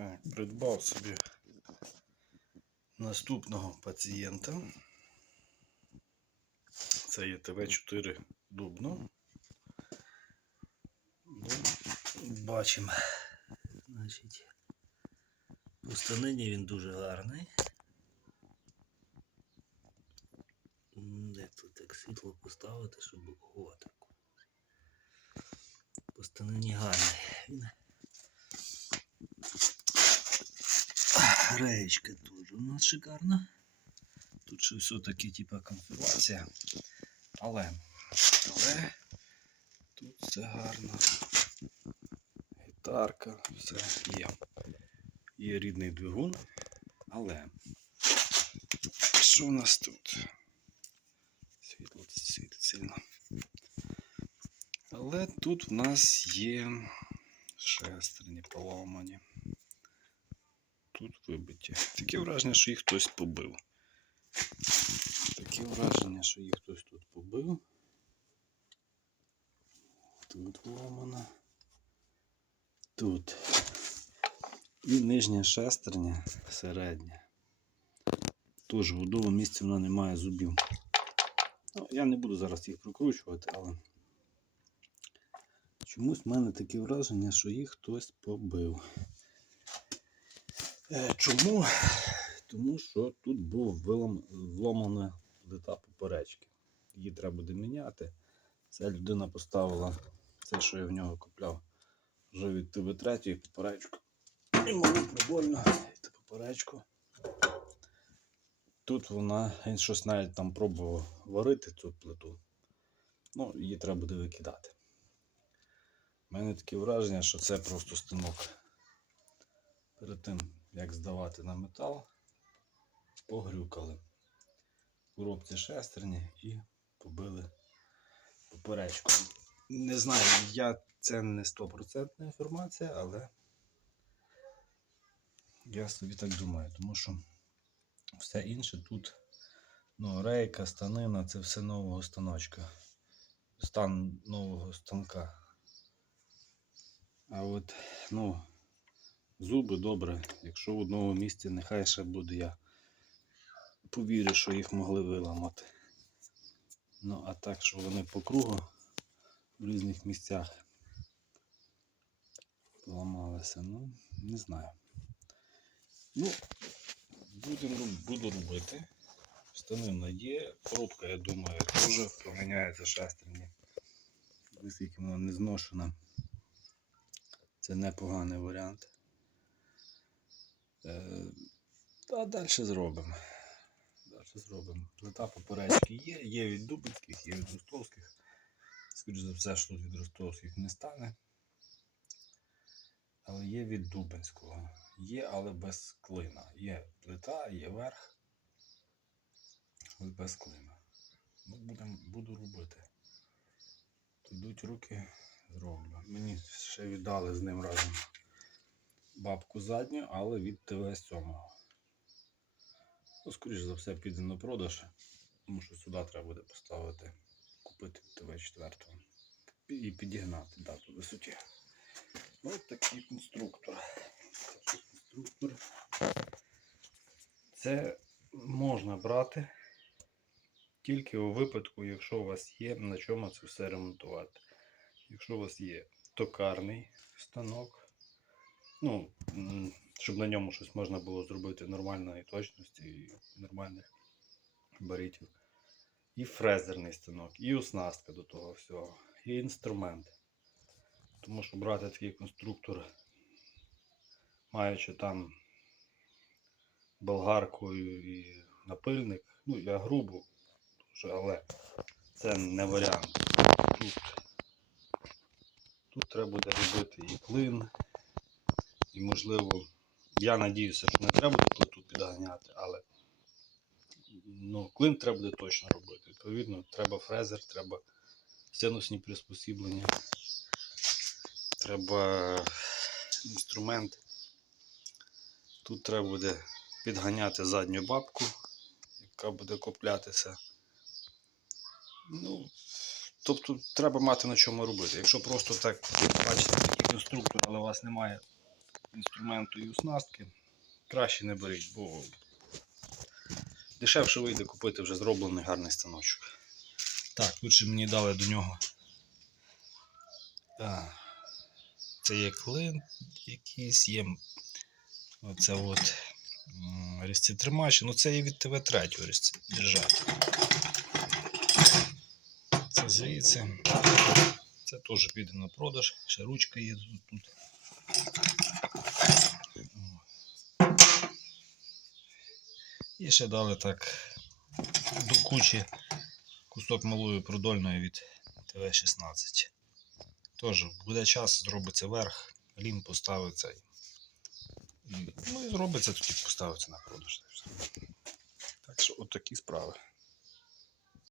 Так, придбав собі наступного пацієнта. Це є ТВ4 Дубно. Бачимо. Значить, станині він дуже гарний. Де тут так світло поставити, щоб о, так. По гарний. Він Реєчка теж у нас шикарна. Тут ще все-таки типа консервація. Але, але тут все гарно. Гітарка, все є. Є рідний двигун. Але що у нас тут? Світло світить сильно. Але тут в нас є шестерні поламані тут вибиті. Таке враження, що їх хтось побив. Таке враження, що їх хтось тут побив. Тут вламано. Тут. І нижня шестерня середня. Теж в удовому місці вона не має зубів. Ну, я не буду зараз їх прокручувати, але чомусь в мене таке враження, що їх хтось побив. Е, Чому? Тому що тут був вломана плита поперечки. Її треба буде міняти. Ця людина поставила це, що я в нього купляв вже від ТВ3 поперечку. І мені прибольно від поперечку. Тут вона, він щось навіть там пробував варити цю плиту. Ну, її треба буде викидати. У мене таке враження, що це просто станок. Перед тим, як здавати на метал, погрюкали коробці шестерні і побили поперечку. Не знаю, я це не 100% інформація, але я собі так думаю, тому що все інше тут ну, рейка, станина це все нового станочка. Стан нового станка. А от, ну, Зуби добре, якщо в одному місці, нехай ще буде я повірю, що їх могли виламати. Ну, а так, що вони по кругу в різних місцях поламалися, ну, не знаю. Ну, будемо, буду робити. Станина є, коробка, я думаю, теж поміняється шестерні. Оскільки вона не зношена. Це непоганий варіант. Е, А далі зробимо. Далі зробимо. Плита поперечки є, є від Дубинських, є від Ростовських. Скоріше за все, що від Ростовських не стане. Але є від Дубинського. Є, але без клина. Є плита, є верх. Але без клина. Ну, будем, буду робити. Йдуть руки, зроблю. Мені ще віддали з ним разом бабку задню, але від ТВ-7. Ну, скоріш за все, піде на продаж, тому що сюди треба буде поставити, купити ТВ-4 і підігнати дату висоті. Ось такий конструктор. Такий конструктор. Це можна брати тільки у випадку, якщо у вас є на чому це все ремонтувати. Якщо у вас є токарний станок, ну, щоб на ньому щось можна було зробити нормальної точності і нормальних баритів. І фрезерний станок, і оснастка до того всього, і інструмент. Тому що брати такий конструктор, маючи там болгарку і напильник, ну я грубо, але це не варіант. Тут, тут треба буде робити і клин, і можливо, я надіюся, що не треба плиту підганяти, але ну, клин треба буде точно робити. Відповідно, треба фрезер, треба синусні приспосіблення, треба інструмент. Тут треба буде підганяти задню бабку, яка буде коплятися. Ну, тобто треба мати на чому робити. Якщо просто так бачите такий конструктор, але у вас немає інструменту і оснастки. Краще не беріть, бо дешевше вийде купити вже зроблений гарний станочок. Так, тут ще мені дали до нього. Це є клин якийсь, є оце от різцетримач. Ну це є від ТВ3 різцедержатель. Це звідси. Це теж піде на продаж. Ще ручка є тут. І ще дали так до кучі кусок малої продольної від ТВ-16. Тож, буде час, зробиться верх, лім поставиться. Ну і зробиться, тоді поставиться на продаж. Так що от такі справи.